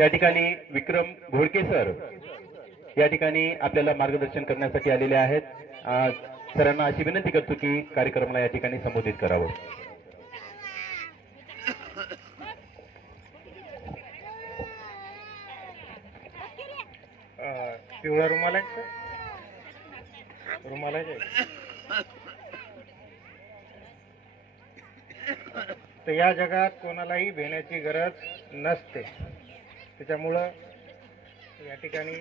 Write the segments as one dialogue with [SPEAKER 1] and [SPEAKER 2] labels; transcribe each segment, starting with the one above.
[SPEAKER 1] या ठिकाणी विक्रम घोडके सर या ठिकाणी आपल्याला मार्गदर्शन करण्यासाठी आलेले आहेत. सरांना अशी विनंती करतो की कार्यक्रमाला या ठिकाणी संबोधित करावं.
[SPEAKER 2] पिवळा रुमाल आहे सर रुमाल आहे तर या जगात कोणालाही भेण्याची गरज नसते. त्याच्यामुळं या ठिकाणी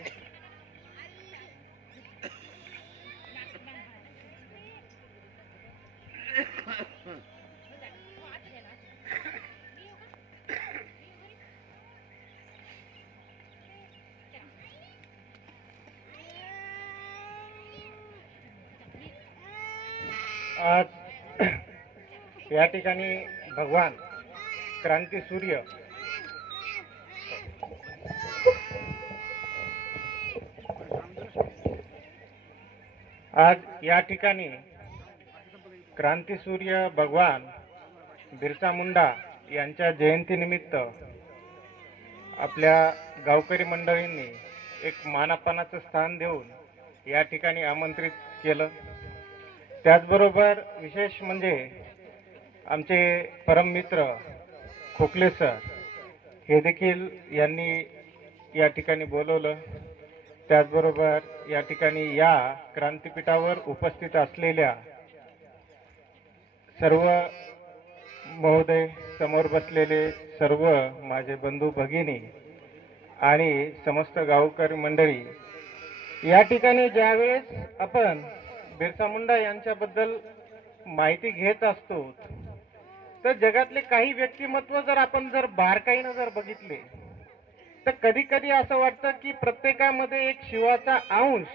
[SPEAKER 2] आज या ठिकाणी भगवान क्रांती सूर्य आज या ठिकाणी क्रांती सूर्य भगवान बिरसा मुंडा यांच्या जयंतीनिमित्त आपल्या गावकरी मंडळींनी एक मानापानाचं स्थान देऊन या ठिकाणी आमंत्रित केलं. त्याचबरोबर विशेष म्हणजे आमचे परममित्र खोकले सर हे देखील यांनी या ठिकाणी बोलवलं. त्याचबरोबर या ठिकाणी या क्रांतीपीठावर उपस्थित असलेल्या सर्व महोदय समोर बसलेले सर्व माझे बंधू भगिनी आणि समस्त गावकरी मंडळी या ठिकाणी ज्यावेळेस आपण बिरसा मुंडा यांच्याबद्दल माहिती घेत असतो तर जगातले काही व्यक्तिमत्व जर आपण जर बारकाईनं जर बघितले तर कधी कधी असं वाटतं की प्रत्येकामध्ये एक शिवाचा अंश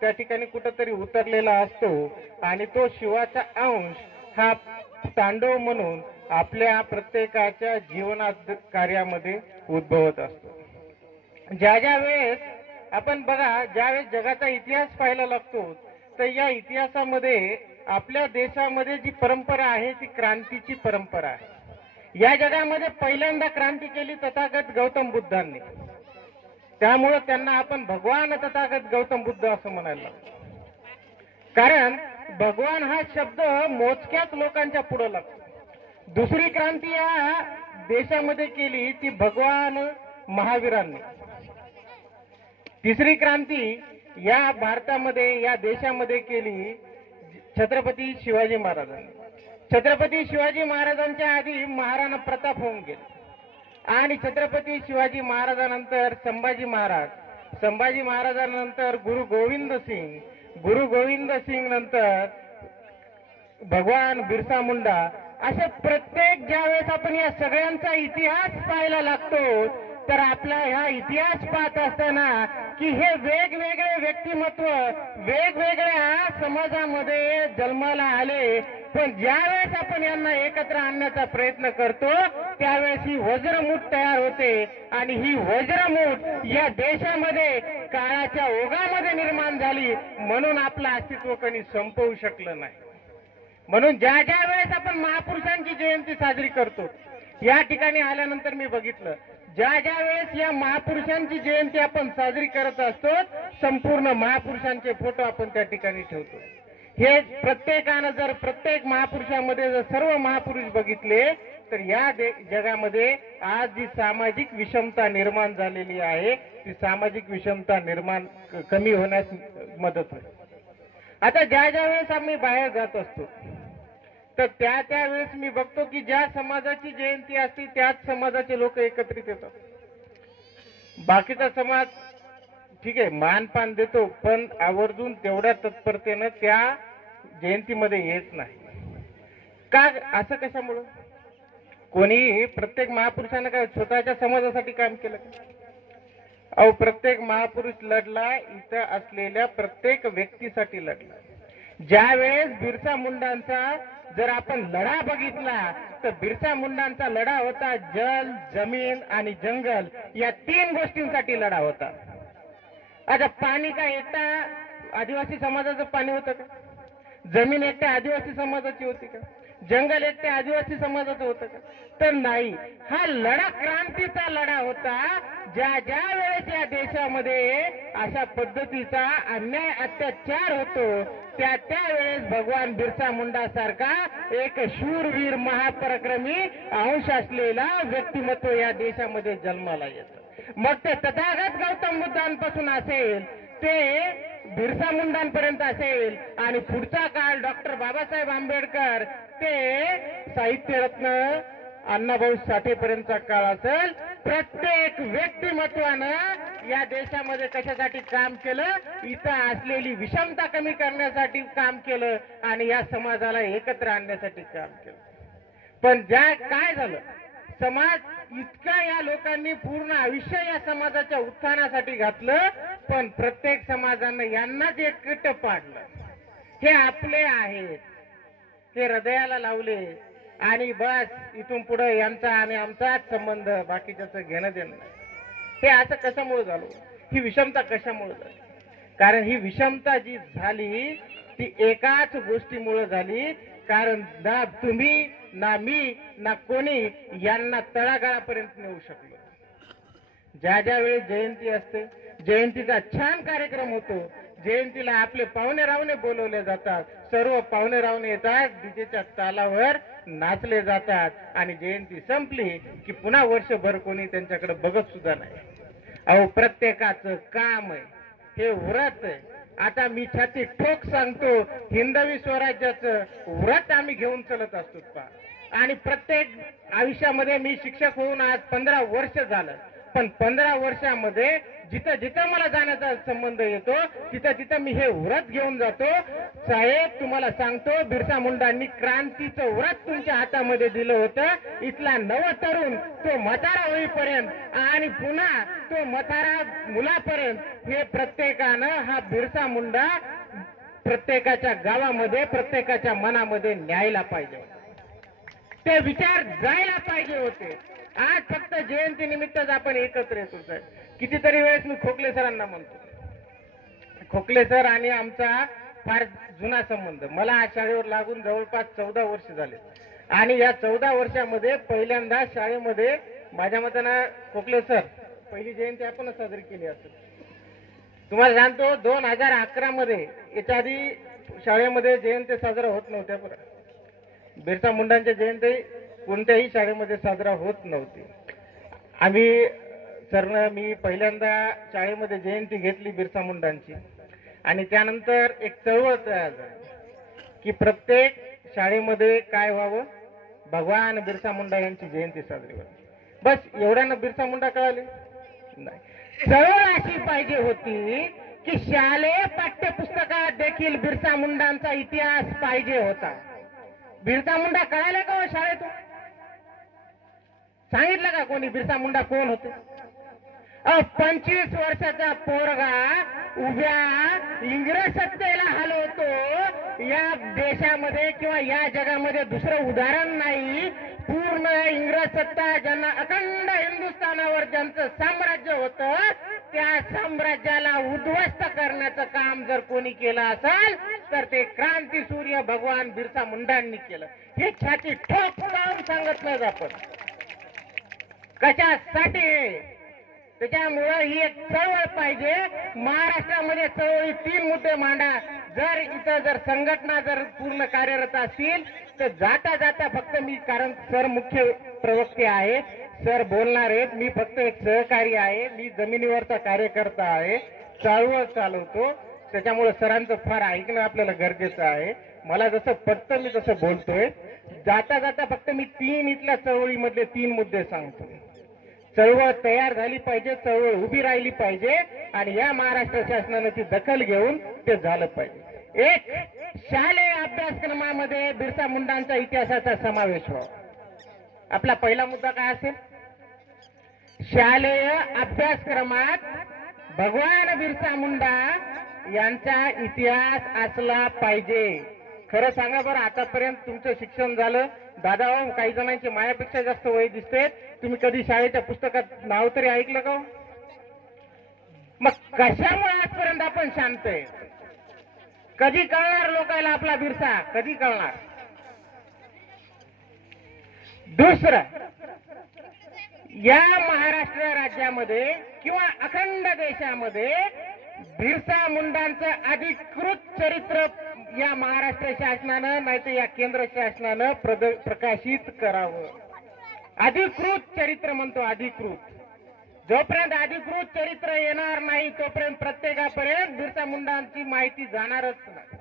[SPEAKER 2] त्या ठिकाणी कुठंतरी उतरलेला असतो. आणि तो शिवाचा अंश हा तांडव म्हणून आपल्या प्रत्येकाच्या जीवनात कार्यामध्ये उद्भवत असतो. ज्या ज्या वेळेस आपण बघा ज्यावेळेस जगाचा इतिहास पाहायला लागतो तर या इतिहासामध्ये आपल्या देशामध्ये जी परंपरा आहे ती क्रांतीची परंपरा आहे. या जगामध्ये पहिल्यांदा क्रांती केली तथागत गौतम बुद्धांनी. त्यामुळं त्यांना आपण भगवान तथागत गौतम बुद्ध असं म्हणायला कारण भगवान हा शब्द मोजक्याच लोकांच्या पुढे लागतो. दुसरी क्रांती या देशामध्ये केली ती भगवान महावीरांनी. तिसरी क्रांती या भारतामध्ये या देशामध्ये केली छत्रपती शिवाजी महाराजांनी. छत्रपती शिवाजी महाराजांच्या आधी महाराणा प्रताप होऊन गेले. आणि छत्रपती शिवाजी महाराजानंतर संभाजी महाराज. संभाजी महाराजांनंतर गुरु गोविंद सिंग. गुरु गोविंद सिंग नंतर भगवान बिरसा मुंडा. असे प्रत्येक ज्यावेळेस आपण या सगळ्यांचा इतिहास पाहायला लागतो तर आपला ह्या इतिहास पाहत असताना की हे वेगवेगळे व्यक्तिमत्व वेगवेगळ्या समाजामध्ये जन्माला आले. पण ज्यावेळेस आपण यांना एकत्र आणण्याचा प्रयत्न करतो त्यावेळेस ही वज्रमूठ तयार होते. आणि ही वज्रमूठ या देशामध्ये काळाच्या ओघामध्ये निर्माण झाली म्हणून आपलं अस्तित्व कोणी संपवू शकलं नाही. म्हणून ज्या ज्या वेळेस आपण महापुरुषांची जयंती साजरी करतो या ठिकाणी आल्यानंतर मी बघितलं ज्या ज्या वेळेस या महापुरुषांची जयंती आपण साजरी करत असतो संपूर्ण महापुरुषांचे फोटो आपण त्या ठिकाणी ठेवतो. हे प्रत्येकानं जर प्रत्येक महापुरुषामध्ये जर सर्व महापुरुष बघितले तर या जगामध्ये आज जी सामाजिक विषमता निर्माण झालेली आहे ती सामाजिक विषमता निर्माण कमी होण्यास मदत होईल. आता ज्या ज्या वेळेस आम्ही बाहेर जात असतो तर त्या त्या वेळेस मी बघतो की ज्या समाजाची जयंती असते त्याच समाजाचे लोक एकत्रित येतात. बाकीचा समाज ठीक आहे मानपान देतो पण आवर्जून तेवढ्या तत्परतेनं त्या जयंतीमध्ये येत नाही. का असं कशामुळं? कोणी प्रत्येक महापुरुषानं काय स्वतःच्या समाजासाठी काम केलं का? अहो प्रत्येक महापुरुष लढला इथं असलेल्या प्रत्येक व्यक्तीसाठी लढला. ज्या वेळेस बिरसा मुंडांचा जर आपण लढा बघितला तर बिरसा मुंडांचा लढा होता जल जमीन आणि जंगल या तीन गोष्टींसाठी लढा होता. अच्छा पाणी का एकटा आदिवासी समाजाचं पाणी होतं का? जमीन एकट्या आदिवासी समाजाची होती का? जंगल एकट्या आदिवासी समाजाचं होतं का? तर नाही. हा लढा क्रांतीचा लढा होता. ज्या ज्या वेळेस या देशामध्ये अशा पद्धतीचा अन्याय अत्याचार होतो त्या त्यावेळेस भगवान बिरसा मुंडा सारखा एक शूरवीर महापराक्रमी अंश असलेला व्यक्तिमत्व या देशामध्ये जन्माला येतं. मग ते तथागत गौतम बुद्धांपासून असेल ते बिरसा मुंडांपर्यंत असेल. आणि पुढचा काळ डॉक्टर बाबासाहेब आंबेडकर ते साहित्यरत्न अण्णाभाऊ साठेपर्यंतचा काळ असेल. प्रत्येक व्यक्तिमत्वानं या देशामध्ये कशासाठी काम केलं? इथं असलेली विषमता कमी करण्यासाठी काम केलं आणि या समाजाला एकत्र आणण्यासाठी काम केलं. पण ज्या काय झालं? समाज इतका या लोकांनी पूर्ण आयुष्य या समाजाच्या उत्थानासाठी घातलं पण प्रत्येक समाजानं यांनाच एकट पाडलं. हे आपले आहेत. ते हृदयाला लावले आणि बस इथून पुढे यांचा आणि आमचाच संबंध बाकीच्याच घेणं देणं नाही. हे असं कशामुळे झालं? ही विषमता कशामुळे झाली? कारण ही विषमता जी झाली ती एकाच गोष्टीमुळे झाली. कारण ना तुम्ही ना मी ना कोणी यांना तळागाळापर्यंत नेऊ शकलो. ज्या ज्या वेळेस जयंती असते जयंतीचा छान कार्यक्रम होतो. जयंतीला आपले पाहुणे रावणे बोलवले जातात. सर्व पाहुणे रावणे येतात. डीजेच्या तालावर नाचले जातात. आणि जयंती संपली की पुन्हा वर्षभर कोणी त्यांच्याकडे बघत सुद्धा नाही. अहो प्रत्येकाचं काम आहे. हे व्रत आहे. आता मी छाती ठोक सांगतो. हिंदवी स्वराज्याचं व्रत आम्ही घेऊन चलत असतो पा आणि प्रत्येक आयुष्यामध्ये मी शिक्षक होऊन आज पंधरा वर्ष झालं. पण पंधरा वर्षामध्ये जिथं जिथं मला जाण्याचा संबंध येतो तिथं तिथं मी हे व्रत घेऊन जातो. साहेब तुम्हाला सांगतो बिरसा मुंडांनी क्रांतीचं व्रत तुमच्या हातामध्ये दिलं होतं. इथला नव तरुण तो म्हातारा होईपर्यंत आणि पुन्हा तो मतारा मुलापर्यंत हे प्रत्येकानं हा बिरसा मुंडा प्रत्येकाच्या गावामध्ये प्रत्येकाच्या मनामध्ये न्यायला पाहिजे ते विचार जायला पाहिजे होते. आज फक्त जयंती निमित्तच आपण एकत्र येतो सर. कितीतरी वेळेस मी खोकले सरांना म्हणतो. खोकले सर आणि आमचा फार जुना संबंध. मला आज शाळेवर लागून जवळपास चौदा वर्ष झाले. आणि या चौदा वर्षामध्ये पहिल्यांदा शाळेमध्ये माझ्या मतानं खोकले सर पहिली जयंती आपणच साजरी केली असेल. तुम्हाला सांगतो दोन हजार अकरा मध्ये याच्या आधी शाळेमध्ये जयंती साजरा होत नव्हत्या बरं. बिरसा मुंडांच्या जयंती कोणत्याही शाळेमध्ये साजरा होत नव्हती. आम्ही सरनं मी पहिल्यांदा शाळेमध्ये जयंती घेतली बिरसा मुंडांची. आणि त्यानंतर एक चळवळ तयार झाली की प्रत्येक शाळेमध्ये काय व्हावं? भगवान बिरसा मुंडा यांची जयंती साजरी व्हावी. बस एवढ्यानं बिरसा मुंडा कळाले? नाही. चळवळ अशी पाहिजे होती की शालेय पाठ्यपुस्तकात देखील बिरसा मुंडांचा इतिहास पाहिजे होता. बिरसा मुंडा कळाले का हो शाळेतून? सांगितलं का कोणी? बिरसा मुंडा कोण होते? पंचवीस वर्षाचा पोरगा उभ्या इंग्रज सत्तेला हलवतो. या देशामध्ये किंवा या जगामध्ये दुसरं उदाहरण नाही. पूर्ण इंग्रज सत्ता ज्यांना अखंड हिंदुस्थानावर ज्यांचं साम्राज्य होतं त्या साम्राज्याला उद्ध्वस्त करण्याचं काम जर कोणी केलं असेल तर ते क्रांती सूर्य भगवान बिरसा मुंडांनी केलं. हे छाती ठोक लावून सांगत नाही आपण. कशासाठी? त्याच्यामुळं ही एक चळवळ पाहिजे. महाराष्ट्रामध्ये चळवळी तीन मुद्दे मांडा. जर इथं जर संघटना जर पूर्ण कार्यरत असतील तर जाता जाता फक्त मी कारण सर मुख्य प्रवक्ते आहे सर बोलणार आहेत. मी फक्त एक सहकारी आहे. मी जमिनीवरचा कार्यकर्ता आहे. चळवळ चालवतो. त्याच्यामुळे सरांचं फार ऐकणं आपल्याला गरजेचं आहे. मला जसं पटतं मी तसं बोलतोय. जाता जाता फक्त मी तीन इथल्या चळवळीमधले तीन मुद्दे सांगतो चळवळ तयार झाली पाहिजे चळवळ उभी राहिली पाहिजे आणि या महाराष्ट्र शासनाने ती दखल घेऊन ते झालं पाहिजे. एक शालेय अभ्यासक्रमामध्ये बिरसा मुंडांचा इतिहासाचा समावेश व्हावा. आपला पहिला मुद्दा काय असेल? शालेय अभ्यासक्रमात भगवान बिरसा मुंडा यांचा इतिहास असला पाहिजे. खरं सांगा बरं आतापर्यंत तुमचं शिक्षण झालं. दादा हो, काही जणांची मायापेक्षा जास्त वय दिसते तुम्ही कधी शाळेच्या पुस्तकात नाव तरी ऐकलं का हो? मग कशामुळे आजपर्यंत आपण शांत आहे? कधी कळणार लोकायला आपला बिरसा? कधी कळणार? दुसरं या महाराष्ट्र राज्यामध्ये किंवा अखंड देशामध्ये बिरसा मुंडांचं अधिकृत चरित्र या महाराष्ट्र शासनानं नाहीतर या केंद्र शासनानं प्रकाशित करावं. अधिकृत चरित्र म्हणतो अधिकृत. जोपर्यंत अधिकृत चरित्र येणार नाही तोपर्यंत प्रत्येकापर्यंत बिरसा मुंडांची माहिती जाणारच नाही.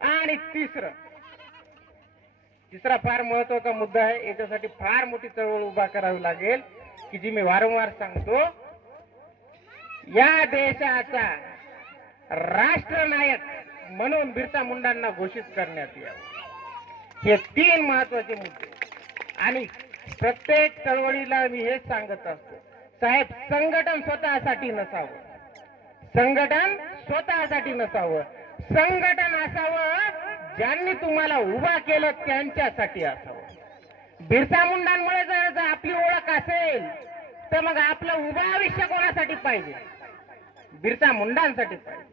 [SPEAKER 2] आणि तिसरं तिसरा फार महत्त्वाचा मुद्दा आहे याच्यासाठी फार मोठी चळवळ उभा करावी लागेल की जी मी वारंवार सांगतो या देशाचा राष्ट्रनायक म्हणून बिरसा मुंडांना घोषित करण्यात यावं. हे तीन महत्त्वाचे मुद्दे. आणि प्रत्येक चळवळीला मी हेच सांगत असतो. साहेब संघटन स्वतःसाठी नसावं. संघटन स्वतःसाठी नसावं. संघटन असावं ज्यांनी तुम्हाला उभा केलं त्यांच्यासाठी असावं. बिरसा मुंडांमुळे जर जर आपली ओळख असेल तर मग आपलं उभं आयुष्य कोणासाठी पाहिजे? बिरसा मुंडांसाठी पाहिजे.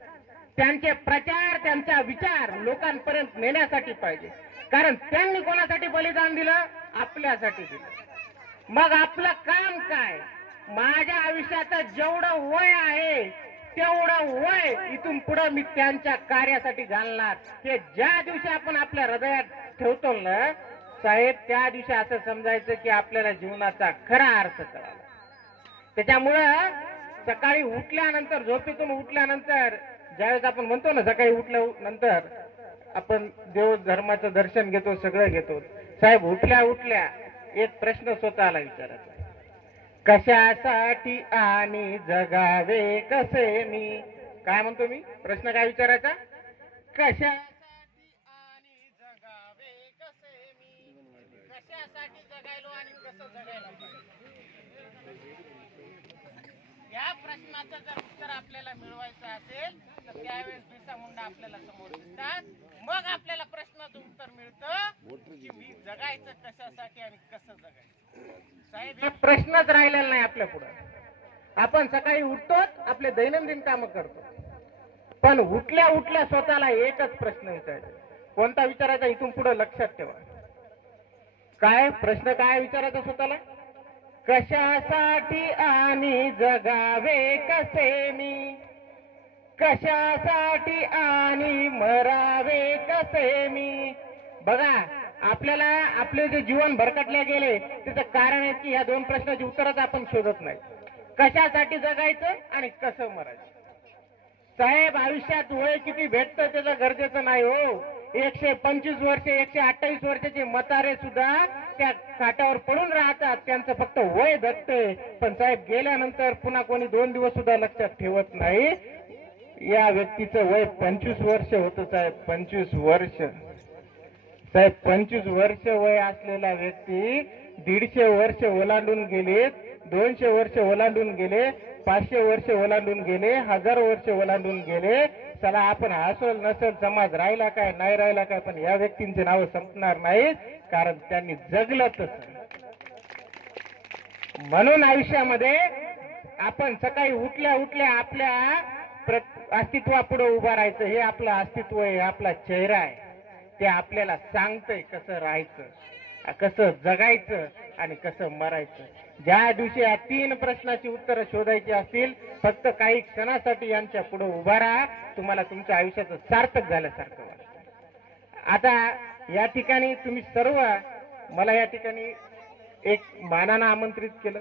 [SPEAKER 2] त्यांचे प्रचार त्यांचा विचार लोकांपर्यंत नेण्यासाठी पाहिजे. कारण त्यांनी कोणासाठी बलिदान दिलं? आपल्यासाठी दिलं. मग आपलं काम काय? माझ्या आयुष्याचं जेवढं वय आहे तेवढं वय इथून पुढे मी त्यांच्या कार्यासाठी घालणार. हे ज्या दिवशी आपण आपल्या हृदयात ठेवतो ना साहेब त्या दिवशी असं समजायचं की आपल्याला जीवनाचा खरा अर्थ कळाला. त्याच्यामुळं सकाळी उठल्यानंतर झोपेतून उठल्यानंतर ज्यावेळेस आपण म्हणतो ना सकाळी उठल्या नंतर आपण देव धर्माचं दर्शन घेतो सगळं घेतो. साहेब उठल्या उठल्या एक प्रश्न स्वतःला विचारायचा कशासाठी आणि जगावे कसे मी? काय म्हणतो मी? प्रश्न काय विचारायचा? कशा आणि जगावे कसे मी कशासाठी जगायलो आणि कसं जगायला पाहिजे या प्रश्नाचं जर उत्तर आपल्याला मिळवायचं असेल तर त्यावेळेस बिरसा मुंडा आपल्याला समोर दिसतात. मग आपल्याला प्रश्नाचं उत्तर मिळतं की मी जगायचं कशासाठी आणि कसं जगायचं. साहेब हे प्रश्नच राहिलेला नाही आपल्या पुढे. आपण सकाळी उठतो आपले दैनंदिन काम करतो. पण उठल्या उठल्या स्वतःला एकच प्रश्न विचारायचा कोणता विचारायचा? इथून पुढे लक्षात ठेवा. काय? प्रश्न काय विचारायचा स्वतःला? कशासाठी आणि जगावे कसे मी? कशासाठी आणि मरावे कसे मी? बघा आपल्याला आपले जे जीवन भरकटले गेले त्याचं कारण आहे की ह्या दोन प्रश्नाची उत्तरच आपण शोधत नाही. कशासाठी जगायचं आणि कसं मरायचं? साहेब आयुष्यात वय किती भेटतं त्याचं गरजेचं नाही हो. एकशे पंचवीस वर्ष एकशे अठ्ठावीस वर्षाचे मतारे सुद्धा त्या काटावर पडून राहतात. त्यांचं फक्त वय धकतंय पण साहेब गेल्यानंतर पुन्हा कोणी दोन दिवस सुद्धा लक्षात ठेवत नाही. या व्यक्तीचं वय पंचवीस वर्ष होतं साहेब. पंचवीस वर्ष. साहेब पंचवीस वर्ष वय असलेला व्यक्ती दीडशे वर्ष ओलांडून गेले दोनशे वर्ष ओलांडून गेले पाचशे वर्ष ओलांडून गेले हजार वर्ष ओलांडून गेले. चला आपण असल नसल समाज राहिला काय नाही राहिला काय पण या व्यक्तींचे नाव संपणार नाहीत कारण त्यांनी जगलं म्हणून आयुष्यामध्ये आपण सकाळी उठल्या उठल्या आपल्या प्र- अस्तित्वापुढे उभा राहायचं हे आपलं अस्तित्व आहे आपला चेहरा आहे. ते आपल्याला सांगतंय कसं राहायचं कसं जगायचं आणि कसं मरायचं. ज्या दिवशी या तीन प्रश्नाची उत्तरं शोधायची असतील फक्त काही क्षणासाठी यांच्या पुढे उभा राहा. तुम्हाला तुमच्या आयुष्याचं सार्थक झाल्यासारखं वाटतं. आता या ठिकाणी तुम्ही सर्व मला या ठिकाणी एक मानानं आमंत्रित केलं.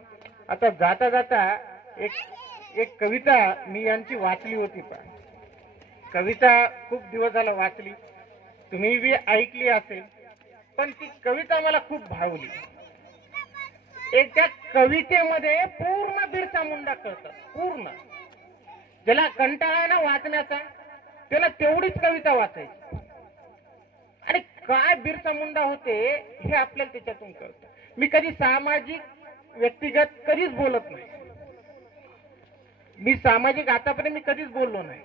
[SPEAKER 2] आता जाता जाता एक एक कविता मी यांची वाचली होती पा कविता खूप दिवस झालं वाचली. तुम्ही बी ऐकली असेल पण ती कविता मला खूप भावली. एक कवितेमध्ये पूर्ण बिरसा मुंडा कळतात पूर्ण. ज्याला कंटाळा आहे ना वाचण्याचा त्याला तेवढीच कविता वाचायची. आणि काय बिरसा मुंडा होते हे आपल्याला त्याच्यातून कळत. मी कधी सामाजिक व्यक्तिगत कधीच बोलत नाही. मी सामाजिक आतापर्यंत मी कधीच बोललो नाही.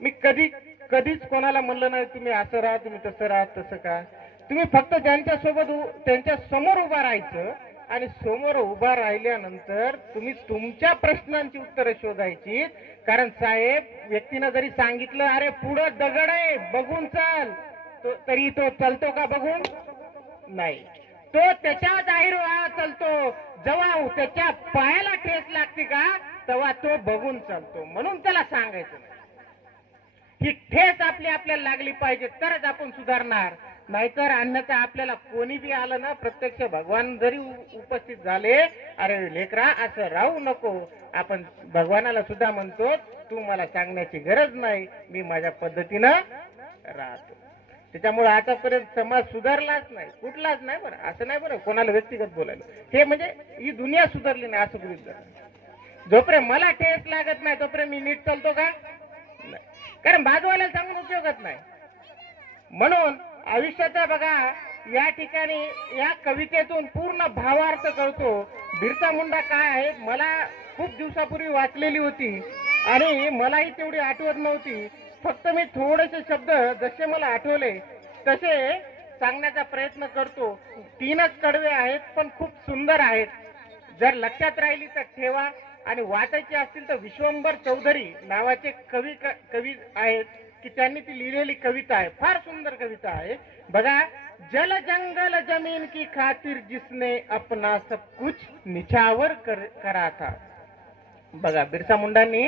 [SPEAKER 2] मी कधी कधीच कोणाला म्हणलं नाही तुम्ही असं राहा तुम्ही तसं राहा तसं का? तुम्ही फक्त ज्यांच्या सोबत त्यांच्यासमोर उभा राहायचं आणि समोर उभा राहिल्यानंतर तुम्ही तुमच्या प्रश्नांची उत्तरं शोधायची. कारण साहेब व्यक्तीनं जरी सांगितलं अरे पुढं दगड आहे बघून चाल. तो- तरी तो चालतो का बघून? नाही. तो त्याच्या जाहीर व्हावा चालतो. जेव्हा त्याच्या पायाला ठेस लागते का तेव्हा तो बघून चालतो. म्हणून त्याला सांगायचं ही ठेस आपली आपल्याला लागली पाहिजे तरच आपण सुधारणार. नाहीतर अन्यथा आपल्याला कोणी बी आलं ना प्रत्यक्ष भगवान जरी उपस्थित झाले अरे लेकरा असं राहू नको. आपण भगवानाला सुद्धा म्हणतो तू मला सांगण्याची गरज नाही. मी माझ्या पद्धतीनं राहतो. त्याच्यामुळे आतापर्यंत समाज सुधारलाच नाही. कुठलाच नाही बरं. असं नाही बरं कोणाला व्यक्तिगत बोलायला. हे म्हणजे ही दुनिया सुधारली नाही असं गृहित धरा. जोपर्यंत मला ठेस लागत नाही तोपर्यंत मी नीट चालतो का? नाही. कारण बाजूवाल्याला सांगून उपयोगच नाही. म्हणून आयुष्याचा बघा या ठिकाणी या कवितेतून पूर्ण भावार्थ कळतो. बिरसा मुंडा काय आहे मला खूप दिवसापूर्वी वाचलेली होती. आणि मलाही तेवढी आठवत नव्हती. फक्त मी थोडेसे शब्द जसे मला आठवले तसे सांगण्याचा प्रयत्न करतो. तीनच कडवे आहेत पण खूप सुंदर आहेत. जर लक्षात राहिली तर ठेवा. आणि वाचायची असतील तर विश्वंभर चौधरी नावाचे कवी क- कवी आहेत. की त्यांनी ती लिहिलेली कविता आहे फार सुंदर कविता आहे. बघा जल जंगल जमीन की खातिर जिसने अपना सब कुछ निछावर कर, करा था. बघा बिरसा मुंडांनी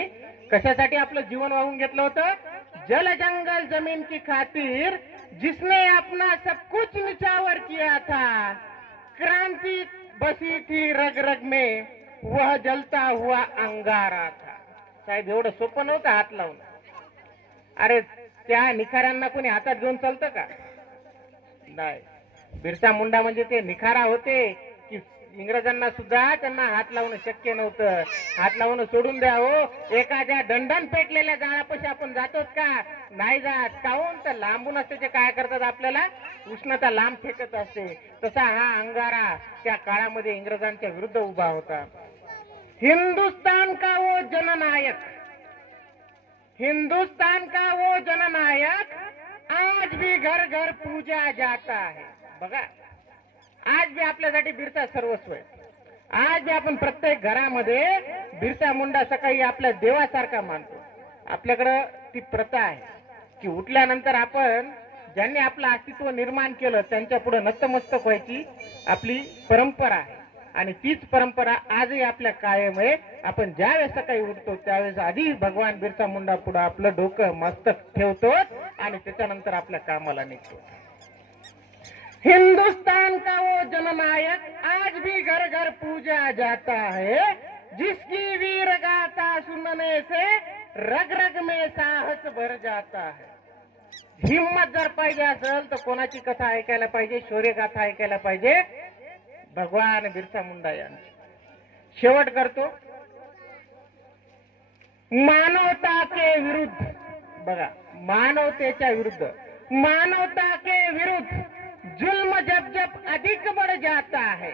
[SPEAKER 2] कशासाठी आपलं जीवन वाहून घेतलं होतं? जल जंगल जमीन की खातिर जिसने अपना सब कुछ निछावर किया था. क्रांति बसी थी रग रग में वह जलता हुआ अंगारा था. साहेब एवढं सोपं नव्हतं हात लावून अरे त्या निखाऱ्यांना कोणी हातात घेऊन चालतं का? नाही. बिरसा मुंडा म्हणजे ते निखारा होते की इंग्रजांना सुद्धा त्यांना हात लावणं शक्य नव्हतं. हात लावणं सोडून द्या हो. एखाद्या दंडन पेटलेल्या जाळापाशी आपण जातोच का? नाही जात. काहून हो? तर लांबून असते ते काय करतात आपल्याला? उष्णता लांब फेकत असते. तसा हा अंगारा त्या काळामध्ये इंग्रजांच्या विरुद्ध उभा होता. हिंदुस्तान का वो जननायक? हिंदुस्तान का वो जननायक? आज भी घर घर पूजा जाता है। बघा आज भी आपल्यासाठी बिरसा सर्वस्व आहे. आज भी आपण प्रत्येक घरामध्ये बिरसा मुंडा सकाळी आपल्या देवासारखा मानतो. आपल्याकडं ती प्रथा आहे की उठल्यानंतर आपण ज्यांनी आपलं अस्तित्व निर्माण केलं त्यांच्या पुढे नतमस्तक व्हायची आपली परंपरा आहे. आणि तीच परंपरा आजही आपल्या कायम आहे. आपण ज्यावेळेस सकाळी उठतो त्यावेळेस आधी भगवान बिरसा मुंडा पुढे आपलं डोकं मस्तक ठेवतो आणि त्याच्यानंतर आपल्या कामाला निघतो. हिंदुस्तान का वो जननायक? आज भी घर घर पूजा जाता है। जिसकी वीर गाथा सुनने से रग रग में साहस भर जाता है। हिम्मत जर पाहिजे असेल तर कोणाची कथा ऐकायला पाहिजे शौर्य गाथा ऐकायला पाहिजे? भगवान बिरसा मुंडा यांची. शेवट करतो. मानवता के विरुद्ध. बघा मानवतेच्या विरुद्ध. मानवता के विरुद्ध जुल्म जब जब अधिक बढ़ जाता है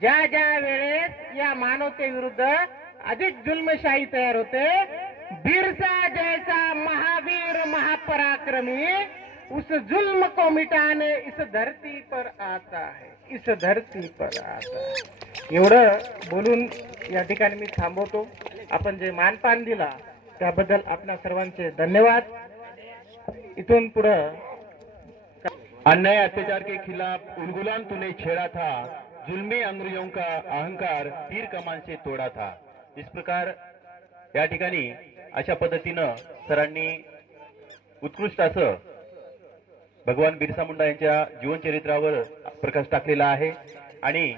[SPEAKER 2] ज्या ज्या वेळेस या मानवते विरुद्ध अधिक जुल्मशाही तयार होते बिरसा जैसा महावीर महापराक्रमी उस जुल्म को मिटाने इस धरती पर आता है. इस धरती पर आता है. एवढं बोलून या ठिकाणी मी थांबवतो. आपण जे मानपान दिला त्याबद्दल आपल्या सर्वांचे धन्यवाद. इथून पुढं
[SPEAKER 1] अन्याय अत्याचार के खिलाफ उलगुलाम तूने छेड़ा था जुल्मी अंग्रेजों का अहंकार तीर कमान से तोड़ा था। इस प्रकार या ठिकाणी अशा पद्धतीनं सरांनी उत्कृष्ट असं भगवान बिरसा मुंडा यांच्या जीवनचरित्रावर प्रकाश टाकलेला आहे. आणि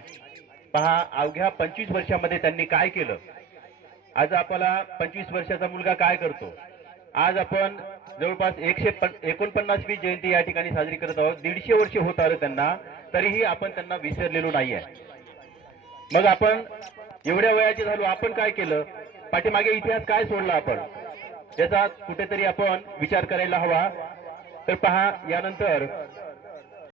[SPEAKER 1] पहा अवघ्या पंचवीस वर्षामध्ये त्यांनी काय केलं? आज आपल्याला पंचवीस वर्षाचा मुलगा काय करतो? आज आपण जवळपास एकशे एकोणपन्नासवी जयंती या ठिकाणी साजरी करत आहोत. दीडशे वर्ष होत आलं त्यांना तरीही आपण त्यांना विसरलेलो नाहीये. मग आपण एवढ्या वयाचे झालो आपण काय केलं? पाठीमागे इतिहास काय सोडला आपण? याचा कुठेतरी आपण विचार करायला हवा. तर पहा यानंतर